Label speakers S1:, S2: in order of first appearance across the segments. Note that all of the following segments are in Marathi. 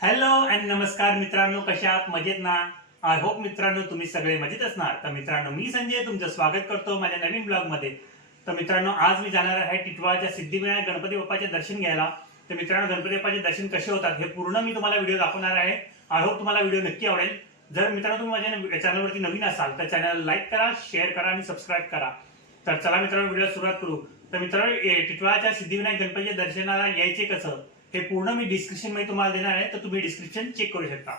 S1: हॅलो अँड नमस्कार मित्रांनो कशा आहात? मजेत ना? आय होप मित्रांनो तुम्ही सगळे मजेत असणार. तर मित्रांनो मी संजय तुमचं स्वागत करतो माझ्या नवीन ब्लॉगमध्ये तर मित्रांनो आज मी जाणार आहे टिटवाळच्या सिद्धिविनायक गणपती बाप्पाचे दर्शन घ्यायला. तर मित्रांनो गणपती बाप्पाचे दर्शन कसे होतात हे पूर्ण मी तुम्हाला व्हिडिओ दाखवणार आहे. आय होप तुम्हाला व्हिडिओ नक्की आवडेल. जर मित्रांनो तुम्ही माझ्या चॅनलवरती नवीन असाल तर चॅनल लाईक करा शेअर करा आणि सबस्क्राईब करा. तर चला मित्रांनो व्हिडिओ सुरुवात करू. तर मित्रांनो टिटवाळच्या टिटवाळाच्या सिद्धिविनायक गणपतीच्या दर्शनाला यायचे कसं? हे पूर्ण मी डिस्क्रिप्शन मध्ये तुम्हाला देणार आहे तर तुम्ही डिस्क्रिप्शन चेक करू शकता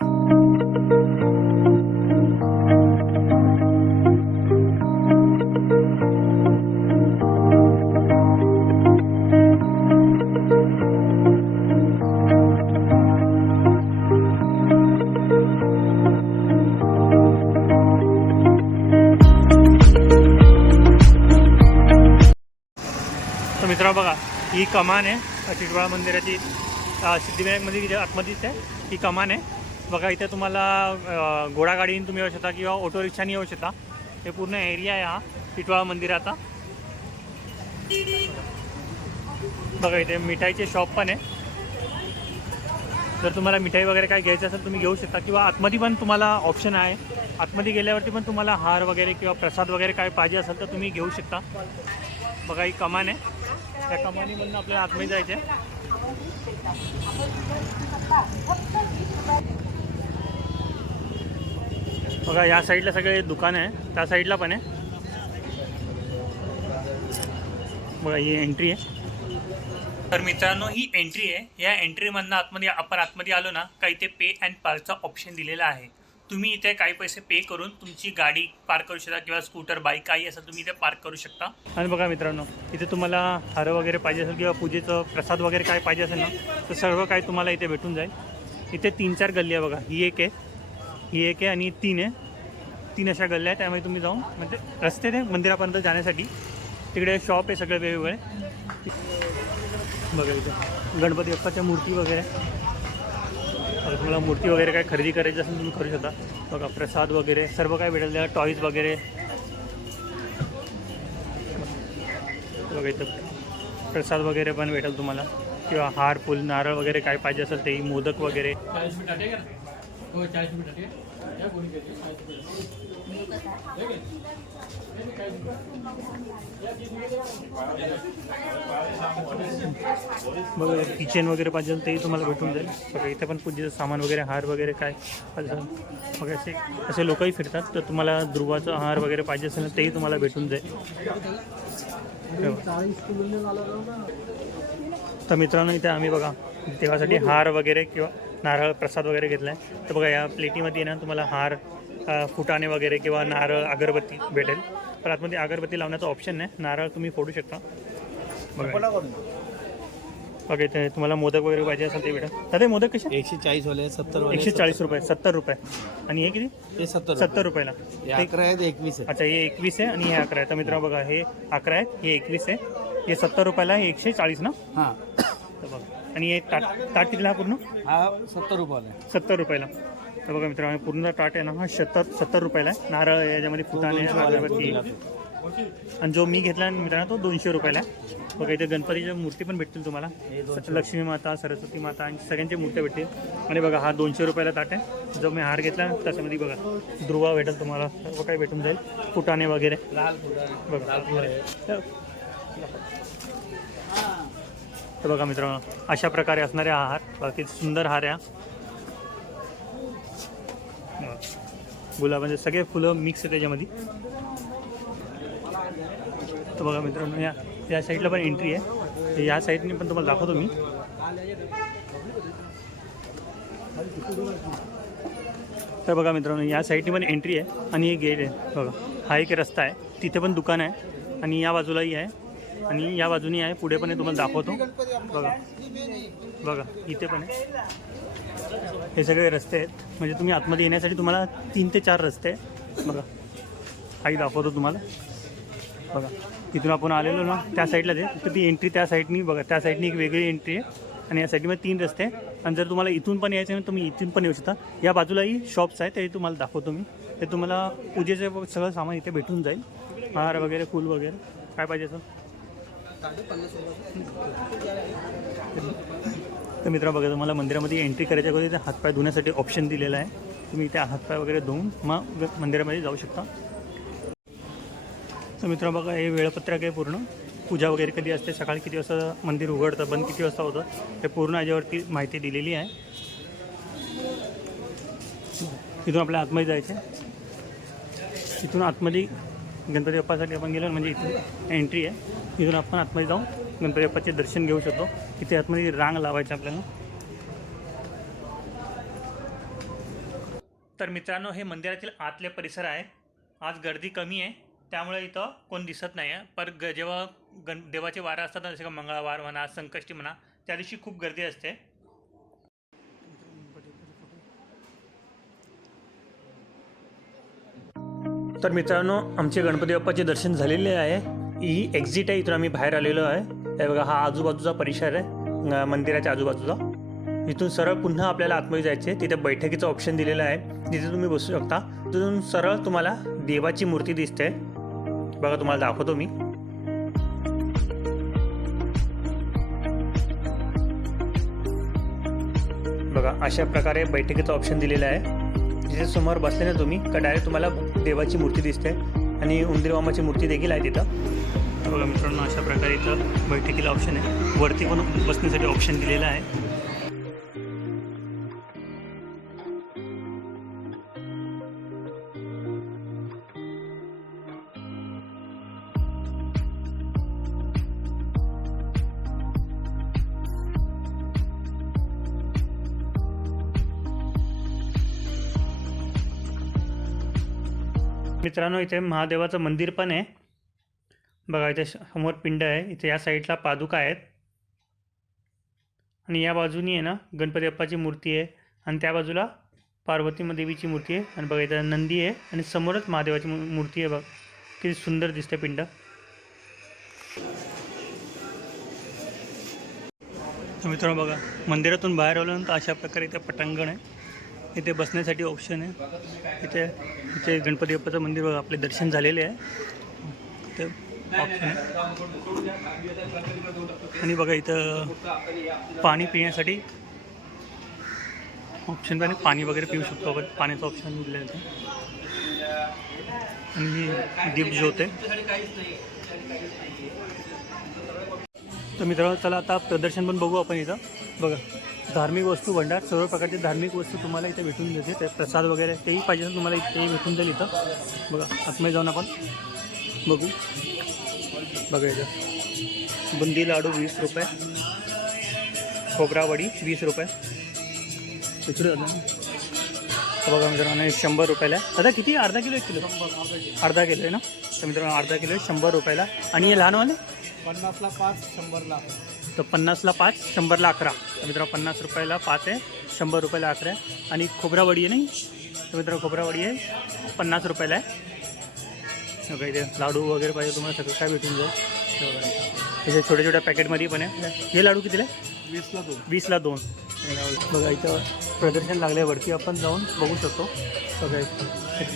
S1: तर मित्रांनो बघा ही कमान आहे टिटवाळा मंदिराची सिद्धिविनायक मंदिर आतमध्येच आहे. ही कमान आहे. बघा इथे तुम्हाला घोडागाडीने तुम्ही येऊ शकता किंवा ऑटो रिक्षाने येऊ शकता. हे पूर्ण एरिया आहे हा टिटवाळा मंदिराचा बघा इथे मिठाईचे शॉप पण आहे. जर तुम्हाला मिठाई वगैरे काय घ्यायचं असेल तुम्ही घेऊ शकता. किंवा आतमध्ये पण तुम्हाला ऑप्शन आहे. आतमध्ये गेल्यावरती पण तुम्हाला हार वगैरे किंवा प्रसाद वगैरे काय पाहिजे असेल तर तुम्ही घेऊ शकता. बघा ही कमान आहे. त्या कमानीमधून आपल्याला आतमध्ये जायचे बघा या साईडला सगळे दुकान आहे. त्या साईडला पण आहे. बघा ही एंट्री आहे. तर मित्रांनो ही एंट्री आहे. या एंट्रीमधनं आतमध्ये आपण आतमध्ये आलो ना काही ते पे अँड पार्कचा ऑप्शन दिलेला आहे. तुम्ही इथे काही पैसे पे करून तुमची गाडी पार्क करू शकता किंवा स्कूटर बाईक काही असेल तुम्ही इथे पार्क करू शकता. आणि बघा मित्रांनो इथे तुम्हाला हार वगैरे पाहिजे असेल किंवा पूजेचं प्रसाद वगैरे काय पाहिजे असेल ना तर सर्व काही तुम्हाला इथे भेटून जाईल. इथे तीन चार गल्ली आहे बघा ही एक आहे ही एक आहे आणि तीन आहे. तीन अशा गल्ल्या आहेत त्यामुळे तुम्ही जाऊन म्हणजे रस्ते ते मंदिरापर्यंत जाण्यासाठी तिकडे शॉप आहे सगळे वेगवेगळे. बघा इथे गणपती बाप्पाच्या मूर्ती वगैरे. आता तुम्हाला मूर्ती वगैरे काय खरेदी करायची असेल तुम्ही करू शकता. बघा प्रसाद वगैरे सर्व काय भेटेल त्याला टॉईज वगैरे. बघा इथं प्रसाद वगैरे पण भेटेल तुम्हाला. किंवा हार फुल नारळ वगैरे काय पाहिजे असेल तेही मोदक वगैरे.
S2: चाळीस हो
S1: बघा किचन वगैरे पाहिजे असेल तेही तुम्हाला भेटून जाईल. बघा इथे पण पूजेचं सामान वगैरे हार वगैरे काय पाहिजे मग असे असे लोकही फिरतात तर तुम्हाला ध्रुवाचं हार वगैरे पाहिजे असेल ना तेही तुम्हाला भेटून जाईल. हो. तर मित्रांनो इथे आम्ही बघा देवासाठी हार वगैरे किंवा नारळ प्रसाद वगैरे घेतला आहे तर बघा या प्लेटीमध्ये ना तुम्हाला हार फुटाणे वगैरे किंवा नारळ अगरबत्ती भेटेल. पण आतमध्ये अगरबत्ती लावण्याचा ऑप्शन नाही. नारळ तुम्ही फोडू शकता. बघा बघा इथे तुम्हाला मोदक वगैरे पाहिजे असेल ते भेटेल. दादा हे मोदक कसे?
S3: एकशे चाळीस वाले सत्तर वाले
S1: एकशे चाळीस रुपये सत्तर रुपये. आणि हे किती?
S3: हे सत्तर
S1: सत्तर रुपयाला.
S3: हे अकरा आहेत एकवीस आहे
S1: अच्छा हे एकवीस आहे आणि हे अकरा आहे तर मित्रांनो बघा हे अकरा आहेत हे एकवीस आहे. हे सत्तर रुपयाला हे एकशे चाळीस ना?
S3: हा.
S1: तर बघा. आणि हे ताट ताट कितीला हा पूर्ण?
S3: हा सत्तर रुपयाला आहे.
S1: सत्तर रुपयाला. तर बघा मित्रांनो पूर्ण ताट आहे ना हा सत्तर सत्तर रुपयाला आहे. नारळ याच्यामध्ये फुटाणे अगरबत्ती. आणि जो मी घेतला मित्रांनो तो दोनशे रुपयाला आहे. बघा इथे गणपतीच्या मूर्ती पण भेटतील तुम्हाला. लक्ष्मी माता सरस्वती माता आणि सगळ्यांच्या मूर्त्या भेटतील. आणि बघा हा दोनशे रुपयाला ताट आहे. जो मी हार घेतला त्याच्यामध्ये बघा ध्रुवा भेटेल तुम्हाला. सर्व काही भेटून जाईल. फुटाणे वगैरे. बघा. तर बघा मित्रांनो अशा प्रकारे असणारे हा हार. बाकी सुंदर हार आहे हा. बघा. गुलाबाचे म्हणजे सगळे फुलं मिक्स आहे त्याच्यामध्ये. तर बघा मित्रांनो या या साईडला पण एंट्री आहे. या साईडने पण तुम्हाला दाखवतो मी. तर बघा मित्रांनो या साईडने पण एंट्री आहे आणि एक गेट आहे. बघा हा एक रस्ता आहे. तिथे पण दुकान आहे आणि या बाजूलाही आहे. आणि या बाजूनी आहे पुढे पण आहे तुम्हाला दाखवतो. बघा. बघा इथे पण आहे. हे सगळे रस्ते आहेत. म्हणजे तुम्ही आतमध्ये येण्यासाठी तुम्हाला तीन ते चार रस्ते आहेत. बघा. काही दाखवतो तुम्हाला. बघा. तिथून आपण आलेलो ना त्या साईडला ते तर ती एंट्री त्या साईडनी बघा त्या साईडनी एक वेगळी एंट्री आहे. आणि या साईडमध्ये तीन रस्ते आहे आणि जर तुम्हाला इथून पण यायचं आहे तुम्ही इथून पण येऊ शकता. या बाजूलाही शॉप्स आहेत. ते तुम्हाला दाखवतो मी. ते तुम्हाला पूजेचे सगळं सामान इथे भेटून जाईल. हार वगैरे फूल वगैरे. काय पाहिजे सर तर मित्रा बघा तुम्हाला मंदिरामध्ये एंट्री करायच्या अगोदर इथे हातपाय धुण्यासाठी ऑप्शन दिलेला आहे. तुम्ही इथे हातपाय वगैरे धुवून मग मंदिरामध्ये जाऊ शकता. तर मित्र बघा हे वेळापत्रक आहे पूर्ण. पूजा वगैरे कधी असते सकाळी किती वाजता मंदिर उघडतं बंद किती वाजता होतं हे पूर्ण याच्यावरती माहिती दिलेली आहे. इथून आपल्या आतमध्ये जायचं आहे इथून आतमध्ये गणपती बाप्पासाठी आपण गेलो म्हणजे इथून एंट्री आहे. इथून आपण आतमध्ये जाऊन गणपती बाप्पाचे दर्शन घेऊ शकतो. इथे आतमध्ये रांग लावायची आपल्याला. तर मित्रांनो हे मंदिरातील आतले परिसर आहे. आज गर्दी कमी आहे. त्यामुळे इथं कोण दिसत नाही आहे. पर ग जेव्हा गण देवाचे वारं असतात ना जसे का मंगळवार म्हणा संकष्टी म्हणा त्या दिवशी खूप गर्दी असते. तर मित्रांनो आमचे गणपती बाप्पाचे दर्शन झालेले आहे. ही एक्झिट आहे इथून आम्ही बाहेर आलेलो आहे. हे बघा हा आजूबाजूचा परिसर आहे. मंदिराच्या आजूबाजूचा. इथून सरळ पुन्हा आपल्याला आतमध्ये जायचे तिथे बैठकीचं ऑप्शन दिलेलं आहे. तिथे तुम्ही बसू शकता. तिथून सरळ तुम्हाला देवाची मूर्ती दिसते. बघा तुम्हाला दाखवतो मी. बघा अशा प्रकारे बैठकीचं ऑप्शन दिलेलं आहे. जिथे समोर बसले ना तुम्ही का डायरेक्ट तुम्हाला देवाची मूर्ती दिसते आणि उंदीरवामाची मूर्ती देखील आहे तिथं. बघा मित्रांनो अशा प्रकारे इथं बैठकीला ऑप्शन आहे. वरती पण बसण्यासाठी ऑप्शन दिलेला आहे. मित्रांनो इथे महादेवाचं मंदिर पण आहे. बघा इथे समोर पिंड आहे. इथे या साईडला पादुका आहेत. आणि या बाजूनी आहे ना गणपती बाप्पाची मूर्ती आहे. आणि त्या बाजूला पार्वती देवीची मूर्ती आहे. आणि बघा इथं नंदी आहे. आणि समोरच महादेवाची मूर्ती आहे बघ. किती सुंदर दिसते पिंड. मित्रांनो बघा मंदिरातून बाहेर आल्यानंतर अशा प्रकारे इथे पटांगण आहे. इथे बसण्यासाठी ऑप्शन आहे. इथे इथे गणपती बाप्पाचं मंदिर बघा आपले दर्शन झालेले आहे. ते ऑप्शन आहे. आणि बघा इथं पाणी पिण्यासाठी ऑप्शन पण पाणी वगैरे पिऊ शकतो आपण. पाण्याचं ऑप्शन दिलं आहे. आणि ही दीप ज्योत आहे. तर मित्रांनो चला आता प्रदर्शन पण बघू आपण इथं. बघा. धार्मिक वस्तू भंडार सर्व प्रकारचे धार्मिक वस्तू तुम्हाला इथे भेटून जाते ते प्रसाद वगैरे तेही पाहिजे तर तुम्हाला इथेही भेटून जाईल इथं. बघा आतमध्ये जाऊन आपण बघू. बघायचं बुंदी लाडू वीस रुपये. खोबरावडी वीस रुपये. इकडे जाऊ बघा मित्रांनो शंभर रुपयाला आहे. दादा किती अर्धा किलो एक किलो. अर्धा किलो आहे ना? तर मित्रांनो अर्धा किलो आहे शंभर रुपयाला. आणि हे लहानवाले
S3: पन्नासला पाच शंभरला.
S1: तर पन्नासला पाच शंभरला अकरा. तर मित्रांनो पन्नास रुपयाला पाच आहे शंभर रुपयाला अकरा आहे. आणि खोबरावडी आहे नाही? तर मित्रांनो खोबरावडी आहे पन्नास रुपयाला आहे. बघा इथे लाडू वगैरे पाहिजे तुम्हाला सगळं काय भेटून जाईल. इथे छोट्या छोट्या पॅकेटमध्ये पण आहे. हे लाडू कितीला आहे?
S3: वीसला दोन.
S1: वीसला दोन. बघा इथं प्रदर्शन लागले वरती. आपण जाऊन बघू शकतो. बघा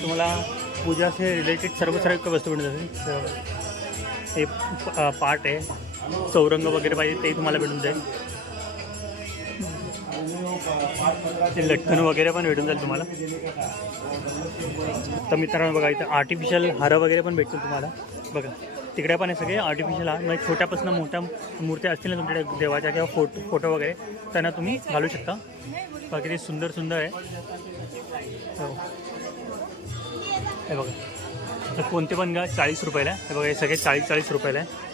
S1: तुम्हाला पूजाचे रिलेटेड सर्व सर्व वस्तू जाते हे प- अ, पाट आहे. चौरंग वगैरे पाहिजे ते तुम्हाला भेटून जाईल. ते लटकन वगैरे पण भेटून जाईल तुम्हाला. तर मित्रांनो बघा इथं आर्टिफिशियल हार वगैरे पण भेटतील तुम्हाला. बघा तिकडे पण आहे सगळे आर्टिफिशियल हार. म्हणजे छोट्यापासून मोठ्या मूर्त्या असतील ना तुमच्याकडे देवाच्या किंवा फोटो फोटो वगैरे त्यांना तुम्ही घालू शकता. बाकी ते सुंदर सुंदर आहे. हो. हे बघा तर कोणते पण घ्या चाळीस रुपयाला आहे. हे बघा हे सगळे चाळीस चाळीस रुपयाला आहे.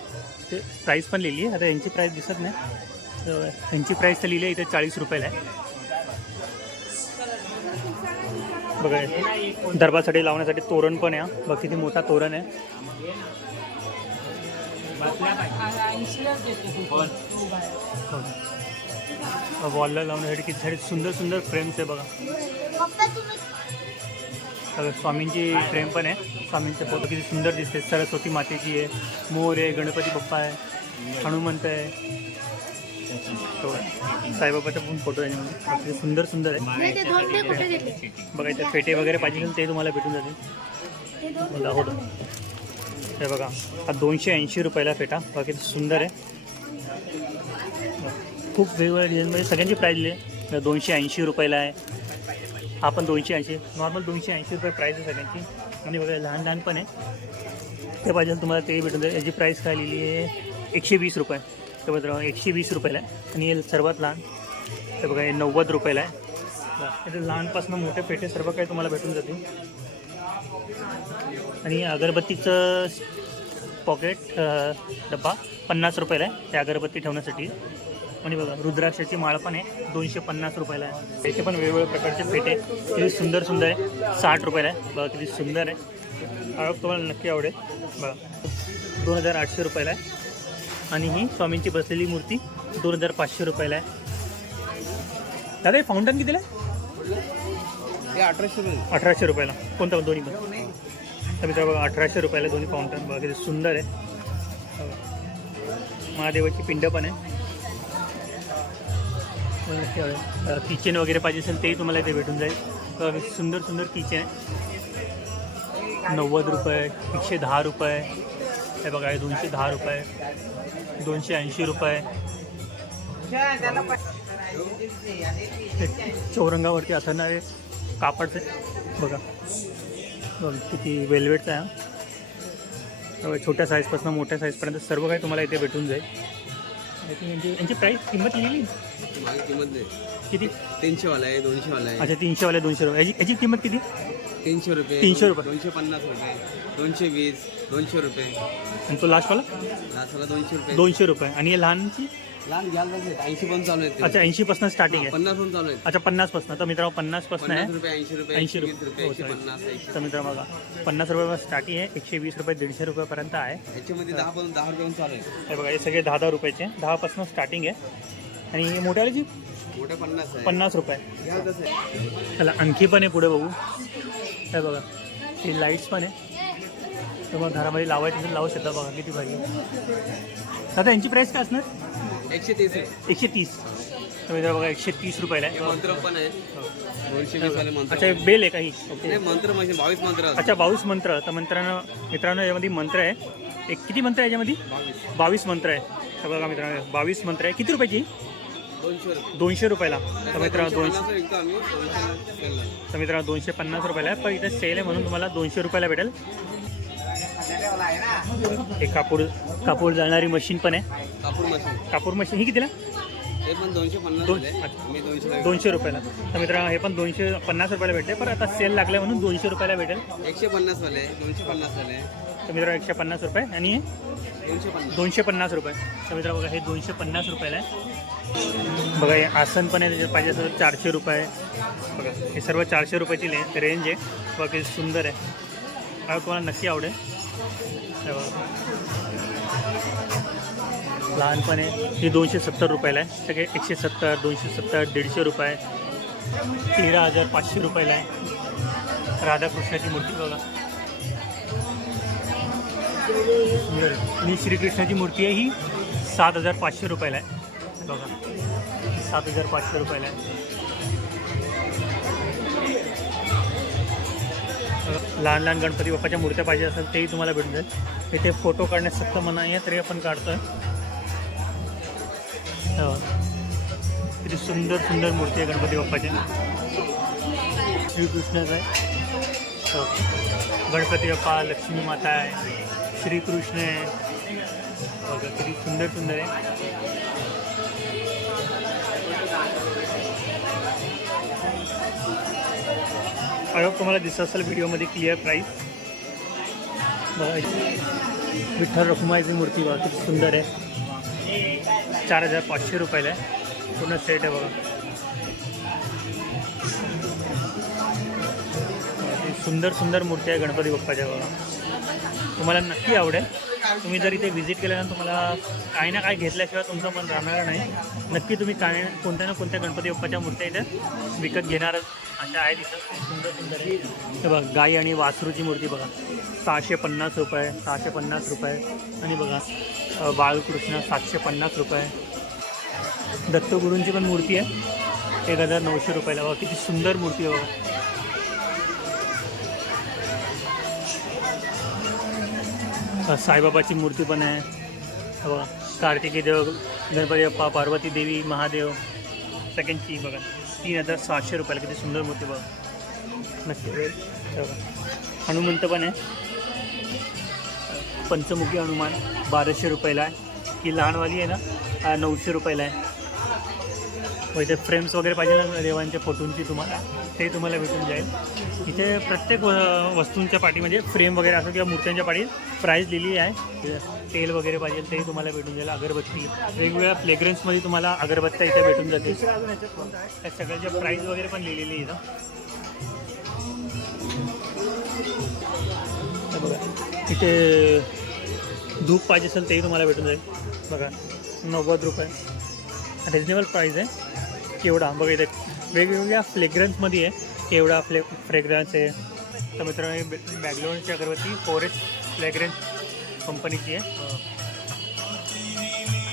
S1: ते प्राईस पण लिहिली आहे. आता यांची प्राईस दिसत नाही. तर यांची प्राईस तर लिहिली आहे. इथे चाळीस रुपयाला आहे. बघा दरबारसाठी लावण्यासाठी तोरण पण आहे. बघ किती मोठा तोरण आहे. वॉलला लावण्यासाठी किती सारे सुंदर सुंदर फ्रेम्स आहे बघा. बघा, स्वामींची फ्रेम पण आहे. स्वामींचे फोटो किती सुंदर दिसते सरस्वती मातेची आहे. मोर आहे. गणपती बाप्पा आहे. हनुमंत आहे. साईबाबाचा पण फोटो आहे. किती सुंदर सुंदर आहे. बघा इथे फेटे वगैरे पाहिजे ते तुम्हाला भेटून जातील.
S4: ते दोन
S1: मला दाखवतो हे बघा हा दोनशे ऐंशी रुपयाला फेटा. बघा किती सुंदर आहे. खूप वेगवेगळ्या डिझाईनमध्ये सगळ्यांची प्राईज दिली दोनशे ऐंशी रुपयाला आहे. हा पण दोनशे ऐंशी. नॉर्मल दोनशे ऐंशी रुपये प्राईस आहे सगळ्यांची. आणि बघा लहान लहान पण आहे. ते पाहिजे तुम्हाला ते भेटून जाईल. याची प्राईस काय लिहिली आहे एकशे वीस रुपये. ते बघा एकशे वीस रुपयाला आहे. आणि हे सर्वात लहान. ते बघा हे नव्वद रुपयाला आहे. बघा, इथे लहानपासून मोठे पेटे सर्व काही तुम्हाला भेटून जातील. आणि अगरबत्तीचं पॉकेट डब्बा पन्नास रुपयाला आहे. त्या अगरबत्ती ठेवण्यासाठी. आणि बघा रुद्राक्षाची माळ पण आहे दोनशे पन्नास रुपयाला आहे. त्याचे पण वेगवेगळ्या प्रकारचे पेटे किती सुंदर सुंदर आहे. साठ रुपयाला आहे. बघा किती सुंदर आहे. आळक तुम्हाला नक्की आवडेल. बघा दोन हजार आठशे रुपयाला आहे. आणि ही स्वामींची बसलेली मूर्ती दोन हजार पाचशे रुपयाला आहे. दादा हे फाउंटन कितीला आहे?
S3: हे अठराशे रुपये.
S1: अठराशे रुपयाला. कोणता पण दोन्ही पण. तर मित्र बघा अठराशे रुपयाला दोन्ही फाउंटन बघा किती सुंदर आहे. महादेवाची पिंड पण आहे. किचन वगैरे पाहिजे असेल तेही तुम्हाला इथे भेटून जाईल. सुंदर सुंदर किचन आहे. नव्वद रुपये एकशे दहा रुपये. हे बघा दोनशे दहा रुपये दोनशे ऐंशी रुपये. ते चौरंगावरती असणारे कापडचं बघा. बघ किती वेल्वेटचा आहे छोट्या साईजपासून मोठ्या साईजपर्यंत सर्व काही तुम्हाला इथे भेटून जाईल. Think यांची यांची प्राईस किंमत लिहिली
S3: माझी किंमत दे
S1: किती?
S3: तीनशे वाला आहे दोनशे वाला आहे.
S1: अच्छा तीनशेवाले दोनशे रुपये याची याची किंमत किती?
S3: तीनशे रुपये.
S1: तीनशे रुपये.
S3: दोनशे पन्नास रुपये. दोनशे वीस दोनशे रुपये.
S1: आणि तो लास्टवाला
S3: लास्टला दोनशे रुपये.
S1: दोनशे रुपये. आणि हे लहानची?
S3: लहान घ्याल ऐंशी पण चालू आहेत ते.
S1: अच्छा ऐंशीपासून स्टार्टिंग आहे.
S3: पन्नास पण चालू आहेत.
S1: अच्छा पन्नासपासून तर मित्रांनो
S3: पन्नास
S1: आहे.
S3: रुपये ऐंशी रुपये
S1: ऐंशी
S3: रुपये.
S1: हो,
S3: एकशे
S1: sorry.
S3: पन्नास एकशे
S1: तर मित्र बघा पन्नास रुपयापासून स्टार्टिंग आहे. एकशे वीस रुपये दीडशे रुपयापर्यंत आहे.
S3: दहा पण दहा रुपये पण चालू आहे
S1: हे बघा हे सगळे दहा दहा रुपयाचे. दहापासून स्टार्टिंग आहे. आणि हे
S3: मोठ्या पन्नास आहे.
S1: पन्नास रुपये.
S3: आहे.
S1: त्याला आणखी पण आहे पुढे बघू. हे बघा हे लाईट्स पण आहे. तर मग घरामध्ये लावायचे लावू शकता बघा किती भारी. आता यांची प्राईस काय असणार?
S3: एकशे तीस.
S1: एकशे तीस. मित्र बघा एकशे तीस रुपयाला
S3: हे
S1: आहे
S3: मंत्र पण आहे. दोनशे वीस वाले मंत्र.
S1: अच्छा हे बेल आहे काही ओके
S3: नाही मंत्र म्हणजे बावीस मंत्र असतात.
S1: अच्छा बावीस मंत्र. तर मंत्रानं मित्रांनो यामध्ये मंत्र आहे. एक किती मंत्र आहे याच्यामध्ये?
S3: बावीस.
S1: मंत्र आहे. तर बघा मित्रांनो बावीस मंत्र आहे. किती रुपयाची?
S3: दोनशे रुपये.
S1: दोनशे रुपयाला. तर मित्रांनो दोनशे
S3: पन्नास विकतो आम्ही. दोनशे.
S1: तर मित्रांनो दोनशे पन्नास रुपयाला आहे. पण इथे सेल आहे म्हणून तुम्हाला दोनशे रुपयाला भेटेल. एक कापूर कापूर जाळणारी मशीन पण आहे.
S3: कापूर मशीन.
S1: कापूर मशीन ही कितीला?
S3: ते पण दोनशे पन्नास
S1: दोन-
S3: झाले.
S1: अच्छा.
S3: मी दोनशे
S1: दोनशे रुपयाला. तर मित्रांनो हे पण दोनशे पन्नास रुपयाला भेटते पण आता सेल लागला म्हणून दोनशे रुपयाला भेटेल.
S3: एकशे पन्नास वाले दोनशे पन्नास वाले.
S1: तर मित्रांनो एकशे पन्नास रुपये आणि हे
S3: दोनशे पन्नास.
S1: दोनशे पन्नास रुपये. तर मित्रांनो बघा हे दोनशे पन्नास रुपयाला आहे. बघा हे आसन पण आहे त्याच्यात पाहिजे असेल तर चारशे रुपये. बघा हे सर्व चारशे रुपयाची ले रेंज आहे. बघा किती सुंदर आहे. हा तुम्हाला नक्की आवडेल. हे लहानपणे ही दोनशे सत्तर रुपयाला आहे. सगळे एकशे सत्तर दोनशे सत्तर दीडशे रुपये. तेरा हजार पाचशे रुपयाला आहे. राधाकृष्णाची मूर्ती बघा. सुंदर. आणि श्रीकृष्णाची मूर्ती आहे. ही सात हजार पाचशे रुपयाला आहे. बघा. सात हजार पाचशे रुपयाला आहे. लहान लहान गणपती बाप्पाच्या मूर्त्या पाहिजे असेल तेही तुम्हाला भेटून जाईल. इथे फोटो काढण्यास सक्त मना आहे तरी आपण काढतो हो. किती सुंदर सुंदर मूर्ती आहे गणपती बाप्पाची. श्रीकृष्णाचं आहे. हो. गणपती बाप्पा लक्ष्मी माता आहे. श्रीकृष्ण आहे. बघा किती सुंदर सुंदर आहे. अयोग तुम्हाला दिसत असेल व्हिडिओमध्ये क्लिअर प्राईस बघा विठ्ठल रखुमाईची मूर्ती बघा किती सुंदर आहे. चार हजार पाचशे रुपयाला आहे. पूर्ण सेट आहे बघा. सुंदर सुंदर मूर्ती आहे गणपती बाप्पाच्या बघा. तुम्हाला नक्की आवडेल. तुम्ही जर इथे व्हिजिट केल्यानंतर तुम्हाला काही ना काय घेतल्याशिवाय तुमचं मन राहणार नाही. नक्की तुम्ही काय कोणत्या ना कोणत्या गणपती बाप्पाच्या मूर्त्या इथे विकत घेणारच अशा आहेत इथं खूप सुंदर सुंदर आहे. हे बघा गाई आणि वासरूची मूर्ती बघा. सहाशे पन्नास रुपये सहाशे पन्नास रुपये. आणि बघा बाळकृष्ण सातशे पन्नास रुपये. दत्तगुरूंची पण मूर्ती आहे. एक हजार नऊशे रुपयाला. बघा किती सुंदर मूर्ती आहे बघा. अ, साईबाबाची मूर्ती पण आहे. बघा कार्तिकी देव गणपती बाप्पा पार्वती देवी महादेव सेकंडची बघा. तीन हजार सहाशे रुपयाला किती सुंदर मूर्ती बघ. नक्की. हनुमंत पण आहे. पंचमुखी हनुमान बाराशे रुपयाला आहे. ही लहानवाली आहे ना नऊशे रुपयाला आहे. पैसे इथे फ्रेम्स वगैरे पाहिजे ना देवांच्या फोटोंची तुम्हाला ते तुम्हाला भेटून जाईल. इथे प्रत्येक व- वस्तूंच्या पाठी म्हणजे फ्रेम वगैरे असो किंवा मूर्त्यांच्या पाठी प्राईस लिहिली आहे. तेल वगैरे पाहिजे तेही तुम्हाला भेटून जाईल. अगरबत्ती वेगवेगळ्या फ्लेग्रन्समध्ये तुम्हाला अगरबत्त्या इथे भेटून जातील. त्या सगळ्याच्या प्राईस वगैरे पण लिहिलेली आहे इथं. बघा इथे धूप पाहिजे असेल तेही तुम्हाला भेटून जाईल. बघा नव्वद रुपये. रिजनेबल प्राईस आहे. केवढा? बघा इथे वेगवेगळ्या फ्लेग्रन्समध्ये आहे. केवढा फ्ले फ्रेग्रन्स आहे. तर मित्रांनो हे बॅगलोनची अगरबत्ती फॉरेस्ट फ्लेग्रन्स कंपनीची आहे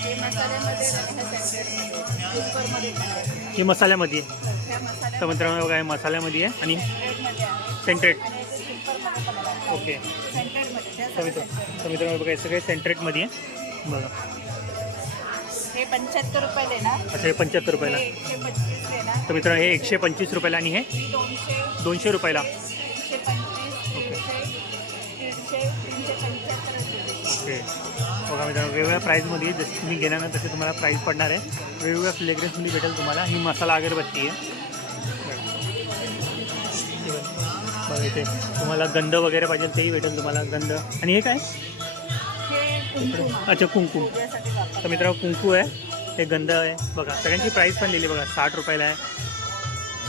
S5: हे मसाल्यामध्ये आहे.
S1: ही मसाल्यामध्ये आहे. तर मित्रांनो बघा हे मसाल्यामध्ये आहे आणि सेंट्रेट ओके तर मित्र तर मित्रांनो बघा हे सगळे सेंट्रेटमध्ये आहे. बघा.
S5: हे पंच्याहत्तर रुपये देणार.
S1: अच्छा हे पंच्याहत्तर रुपयाला.
S5: हे एकशे पंचवीस देणार.
S1: तर मित्रांनो हे एकशे पंचवीस रुपयाला आणि हे
S5: ही दोनशे
S1: दोनशे रुपयाला.
S5: एकशे पंचवीस दीडशे दीडशे तीनशे पंच्याहत्तर रुपये.
S1: ओके. बघा मित्रांनो वेगवेगळ्या प्राईजमध्ये जसे तुम्ही घेणार ना तसे तुम्हाला प्राईस पडणार आहे. वेगवेगळ्या फ्लेग्रन्समध्ये भेटेल तुम्हाला. ही मसाला अगरबत्ती आहे. बघा. इथे तुम्हाला गंध वगैरे पाहिजे तेही भेटेल तुम्हाला. गंध. आणि हे काय?
S5: हे
S1: अच्छा कुंकुम. तर मित्रांनो कुंकू आहे. हे गंध आहे. बघा सगळ्यांची प्राईस पण लिहिली बघा. साठ रुपयाला आहे.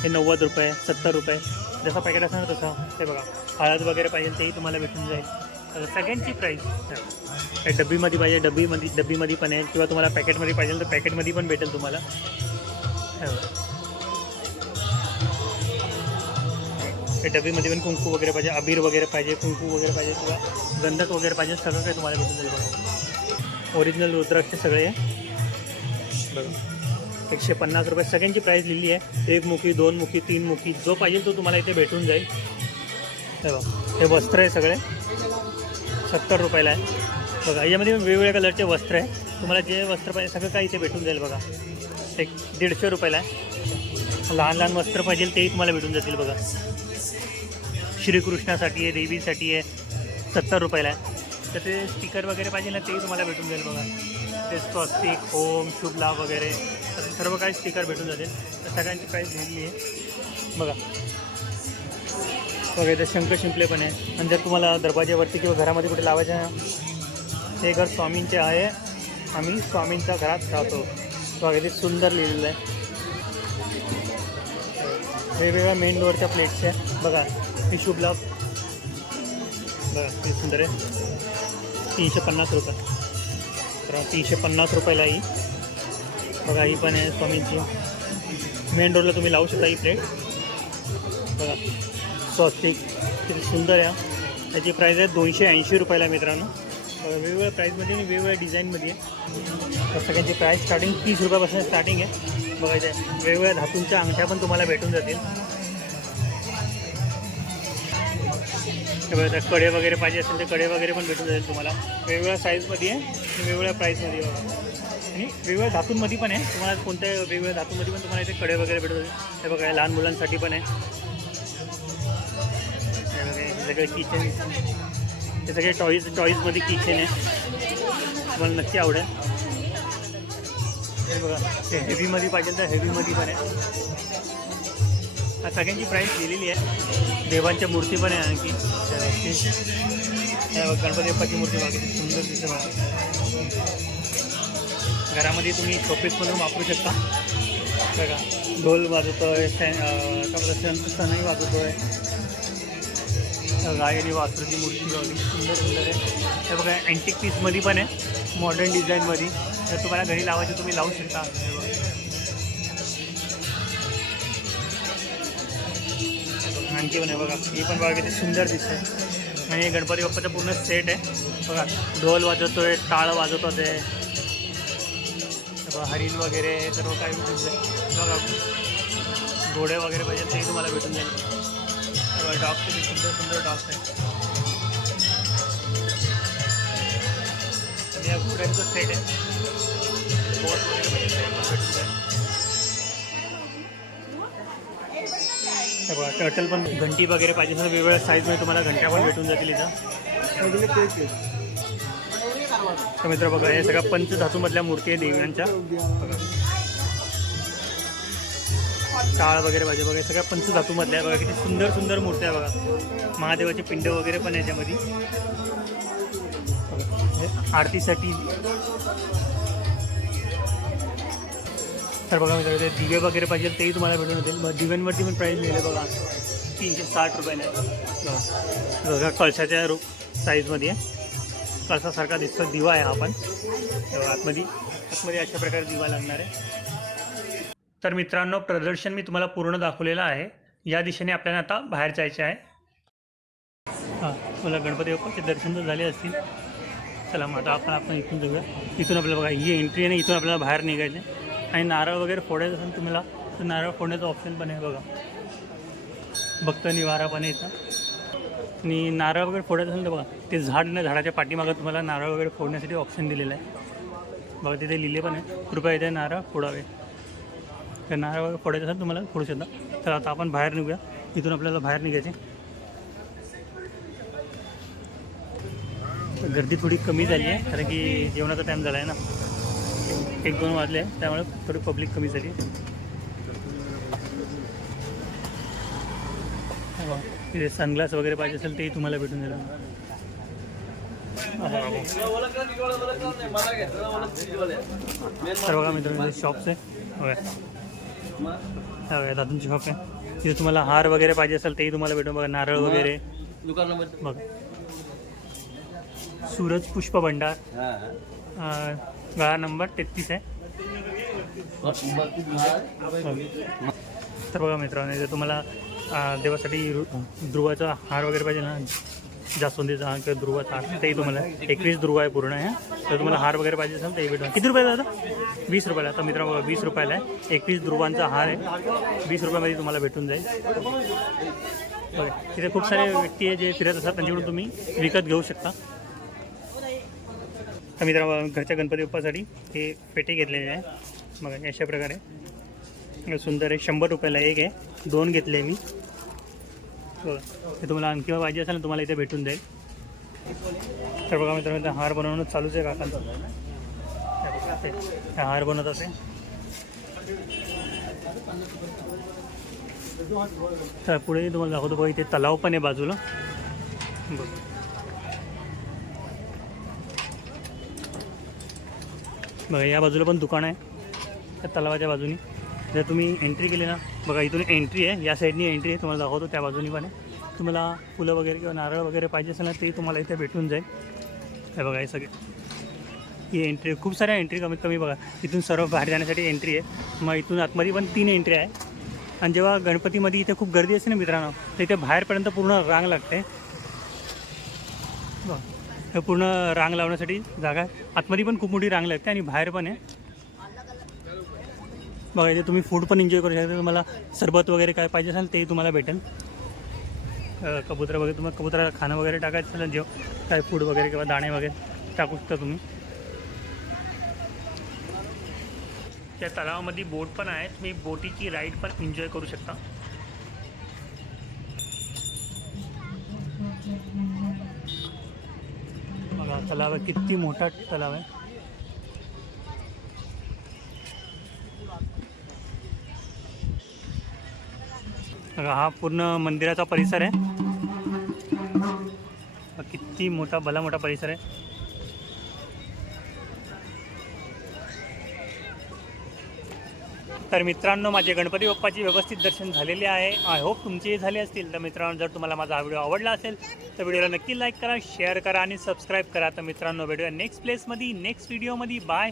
S1: हे नव्वद रुपये सत्तर रुपये. जसं पॅकेट असणार तसं. ते बघा हळद वगैरे पाहिजे तेही तुम्हाला भेटून जाईल. सगळ्यांची प्राईस हे डब्बीमध्ये पाहिजे डब्बीमध्ये डब्बीमध्ये पण आहे. किंवा तुम्हाला पॅकेटमध्ये पाहिजे तर पॅकेटमध्ये पण भेटेल तुम्हाला. हे डबीमध्ये डब्बीमध्ये पण कुंकू वगैरे पाहिजे अबीर वगैरे पाहिजे कुंकू वगैरे पाहिजे किंवा गंधक वगैरे पाहिजे सगळं काही तुम्हाला भेटून जाईल बघा. ओरिजिनल रुद्राक्ष सगळे आहे. बघा. एकशे पन्नास रुपये सगळ्यांची प्राईस लिहिली आहे. एक मुखी दोन मुखी तीन मुखी जो पाहिजे तो तुम्हाला इथे भेटून जाईल. हे बघा हे वस्त्र आहे सगळे. सत्तर रुपयाला आहे. बघा यामध्ये वेगवेगळ्या कलरचे वस्त्र आहे. तुम्हाला जे वस्त्र पाहिजे सगळं काही इथे भेटून जाईल बघा. एक दीडशे रुपयाला आहे. लहान लहान वस्त्र पाहिजे तेही तुम्हाला भेटून जातील बघा. श्रीकृष्णासाठी आहे देवीसाठी आहे सत्तर रुपयाला आहे. तर ते स्टिकर वगैरे पाहिजे ना तेही तुम्हाला भेटून जाईल बघा. ते स्वस्तिक ओम शुभ लाभ वगैरे. असं सर्व काही स्टिकर भेटून जातील. तर सगळ्यांची प्राईस दिलेली आहे. बघा. बघा इथं शंख शिंपले पण आहे. आणि जर तुम्हाला दरवाज्यावरती किंवा घरामध्ये कुठे लावायचं आहे ना हे घर स्वामींचे आहे. आम्ही स्वामींच्या घरात राहतो. बघा इथे सुंदर लिहिलेलं आहे. वेगवेगळ्या मेन डोअरच्या प्लेट्स आहे. बघा हे शुभ लाभ. बघा हे सुंदर आहे. तीनशे पन्नास रुपये. तर तीनशे पन्नास रुपयाला ही. बघा ही पण आहे स्वामींची. मेन रोडला तुम्ही लावू शकता ही प्लेट बघा स्वस्तिक किती सुंदर आहे. त्याची प्राईज आहे दोनशे ऐंशी रुपयाला मित्रांनो. बघा वेगवेगळ्या प्राईजमध्ये आणि वेगवेगळ्या डिझाईनमध्ये आहे. तर सगळ्यांची प्राईस स्टार्टिंग तीस रुपयापासून स्टार्टिंग आहे. बघा इथे वेगवेगळ्या धातूंच्या अंगठ्या पण तुम्हाला भेटून जातील. बघा त्या कडे वगैरे पाहिजे असेल ते कडे वगैरे पण भेटून जाईल तुम्हाला. वेगवेगळ्या साईजमध्ये आहे आणि वेगवेगळ्या प्राईसमध्ये बघा. आणि वेगवेगळ्या धातूंमध्ये पण आहे. तुम्हाला कोणत्या वेगवेगळ्या धातूंमध्ये पण तुम्हाला इथे कडे वगैरे भेटून जाईल. हे बघा लहान मुलांसाठी पण आहे. सगळे किचन हे सगळे टॉईज टॉईजमध्ये किचन आहे. तुम्हाला नक्की आवडेल. हे बघा ते हेवीमध्ये पाहिजे तर हेवीमध्ये पण आहे. हा सगळ्यांची प्राईस दिलेली आहे. देवांच्या मूर्ती पण आहे आणखी. त्या गणपती बाप्पाची मूर्ती बघा सुंदर दिसते बघा. घरामध्ये तुम्ही शोपीस म्हणून वापरू शकता. बघा ढोल वाजवतोय आहे सण सणही वाजवतोय. गायनी वासरूची मूर्ती लावली सुंदर सुंदर आहे. तर बघा अँटिक पीसमध्ये पण आहे मॉडर्न डिझाईनमध्ये तर तुम्हाला घरी लावायचं तुम्ही लावू शकता. आणखी पण आहे बघा. ही पण बघा किती सुंदर दिसते आणि हे गणपती बाप्पाचा पूर्ण सेट आहे. बघा ढोल वाजवतोय टाळ वाजवतो ते हरिण वगैरे हे सर्व काही भेटून जाईल बघा घोडे वगैरे पाहिजे ते तुम्हाला भेटून जाईल. बघा डॉग किती सुंदर सुंदर डॉग्स आहे. आणि या घोड्यांचं सेट आहे. बोट वगैरे पाहिजे ते पण भेटून जाईल. बघा टर्टल पण घंटी वगैरे पाहिजे तर वेगवेगळ्या साईजमध्ये तुम्हाला घंट्या पण भेटून जातील इथं. तर मित्र बघा हे सगळ्या पंचधातूमधल्या मूर्ती आहे देवांच्या. बघा टाळ वगैरे पाहिजे बघा हे सगळ्या पंचधातूमधल्या धातूमधल्या बघा किती सुंदर सुंदर मूर्त्या आहे बघा. महादेवाचे पिंड वगैरे पण आहे याच्यामध्ये आरतीसाठी तर बघा मित्रांनो ते दिवे वगैरे पाहिजे तेही तुम्हाला भेटून होतील मग दिव्यांवरती पण प्राईस मिळेल बघा. तीनशे साठ रुपयाने. बघा बघा कळशाच्या रूप साईजमध्ये आहे कळसासारखा दिसतो दिवा आहे हा पण. आतमध्ये आतमध्ये अशा प्रकारे दिवा लागणार आहे. तर मित्रांनो प्रदर्शन मी तुम्हाला पूर्ण दाखवलेलं आहे. या दिशेने आपल्याला आता बाहेर जायचे आहे. हां मला गणपती बाप्पाचे दर्शन तर झाले असतील. चला मग आता आपण आपण इथून जाऊया. इथून आपल्याला बघा ही एंट्री आहे ना इथून आपल्याला बाहेर निघायचं आहे. आणि नारळ वगैरे फोडायचं असेल तुम्हाला तर नारळ फोडण्याचं ऑप्शन पण आहे बघा. भक्त निवारा पण आहे इथं. आणि नारळ वगैरे फोडायचं असेल तर बघा ते झाड ना झाडाच्या पाठीमागं तुम्हाला नारळ वगैरे फोडण्यासाठी ऑप्शन दिलेलं आहे. बघा तिथे लिहिले पण आहे. कृपया इथे नारळ फोडावे. तर नारळ वगैरे फोडायचं असेल तुम्हाला फोडू शकता. तर आता आपण बाहेर निघूया. इथून आपल्याला बाहेर निघायचे. गर्दी थोडी कमी झाली आहे कारण की जेवणाचा टाईम झाला आहे ना. एक दोन वाजले त्यामुळे थोडी पब्लिक कमी झाली. तिथे सनग्लास वगैरे पाहिजे असेल तेही तुम्हाला भेटून जाईल. हो, हो. तर बघा मित्रांनो शॉप्स आहे. हा दादूंची शॉप आहे. तिथे तुम्हाला हार वगैरे पाहिजे असेल तेही तुम्हाला भेटून बघा नारळ वगैरे.
S3: दुकान
S1: बघा. सूरज पुष्प भंडार. गळा नंबर तेहतीस आहे. तर बघा मित्रांनो जर तुम्हाला देवासाठी ध्रुवाचा हार वगैरे पाहिजे ना जास्वंदीचा हार किंवा ध्रुवाचा हार तेही तुम्हाला एकवीस ध्रुव आहे पूर्ण आहे तर तुम्हाला हार वगैरे पाहिजे असेल तेही भेटून किती रुपयाला दादा वीस रुपयाला आता मित्रांनो बघा वीस रुपयाला आहे. एकवीस ध्रुवांचा हार आहे. वीस रुपयामध्ये तुम्हाला भेटून जाईल. बघा तिथे खूप सारे व्यक्ती आहे जे फिरत असतात त्यांच्याकडून तुम्ही विकत घेऊ शकता. तर मित्रांनो घरच्या गणपती बाप्पासाठी हे पेटे घेतलेले आहे. बघा अशा प्रकारे. सुंदर आहे. शंभर रुपयाला एक आहे. दोन घेतले मी. बघा ते तुम्हाला आणखी पाहिजे असेल ना तुम्हाला इथे भेटून जाईल. तर बघा मित्रांनो इथं हार बनवणं चालूच आहे काकांचा. हार बनवत असे तर पुढे तुम्हाला दाखवतो. बघा इथे तलाव पण आहे बाजूला. बघा. बघा या बाजूला पण दुकान आहे. त्या तलावाच्या बाजूनी. जर तुम्ही एंट्री केली ना बघा इथून एंट्री आहे. या साईडनी एंट्री आहे. तुम्हाला दाखवतो त्या बाजूनी पण आहे. तुम्हाला फुलं वगैरे किंवा नारळ वगैरे पाहिजे असेल ना ते तुम्हाला इथे भेटून जाईल. हे बघा हे सगळे. ही एंट्री खूप साऱ्या एंट्री कमीत कमी बघा. इथून सर्व बाहेर जाण्यासाठी एंट्री आहे. मग इथून आतमध्ये पण तीन एंट्री आहे. आणि जेव्हा गणपतीमध्ये इथे खूप गर्दी असते ना मित्रांनो तर इथे बाहेरपर्यंत पूर्ण रांग लागते. हे पूर्ण रांग लावण्यासाठी जागा आहे. आतमध्ये पण खूप मोठी रांग लागते आणि बाहेर पण आहे. बघा इथे तुम्ही फूड पण एन्जॉय करू शकता. तुम्हाला सरबत वगैरे काय पाहिजे असेल तेही तुम्हाला भेटेल. अ, कबुतर वगैरे तुम्हाला कबुतराला खाणं वगैरे टाकायचं असेल जेव काय फूड वगैरे किंवा दाणे वगैरे टाकू शकता तुम्ही. त्या तलावामध्ये बोट पण आहे. तुम्ही बोटीची राईड पण एन्जॉय करू शकता. तलाव आहे. किती मोठा तलाव आहे. हा पूर्ण मंदिराचा परिसर आहे. किती मोठा भला मोठा परिसर आहे. तर मित्रांनो माझे गणपती बाप्पाची व्यवस्थित दर्शन झालेले आहे. आय होप तुमचेही झाले असतील. तर मित्रांनो जर तुम्हाला माझा हा व्हिडिओ आवडला असेल तर व्हिडिओला नक्की लाईक करा शेअर करा आणि सबस्क्राईब करा. तर मित्रांनो भेटूया नेक्स्ट प्लेसमध्ये नेक्स्ट व्हिडिओमध्ये बाय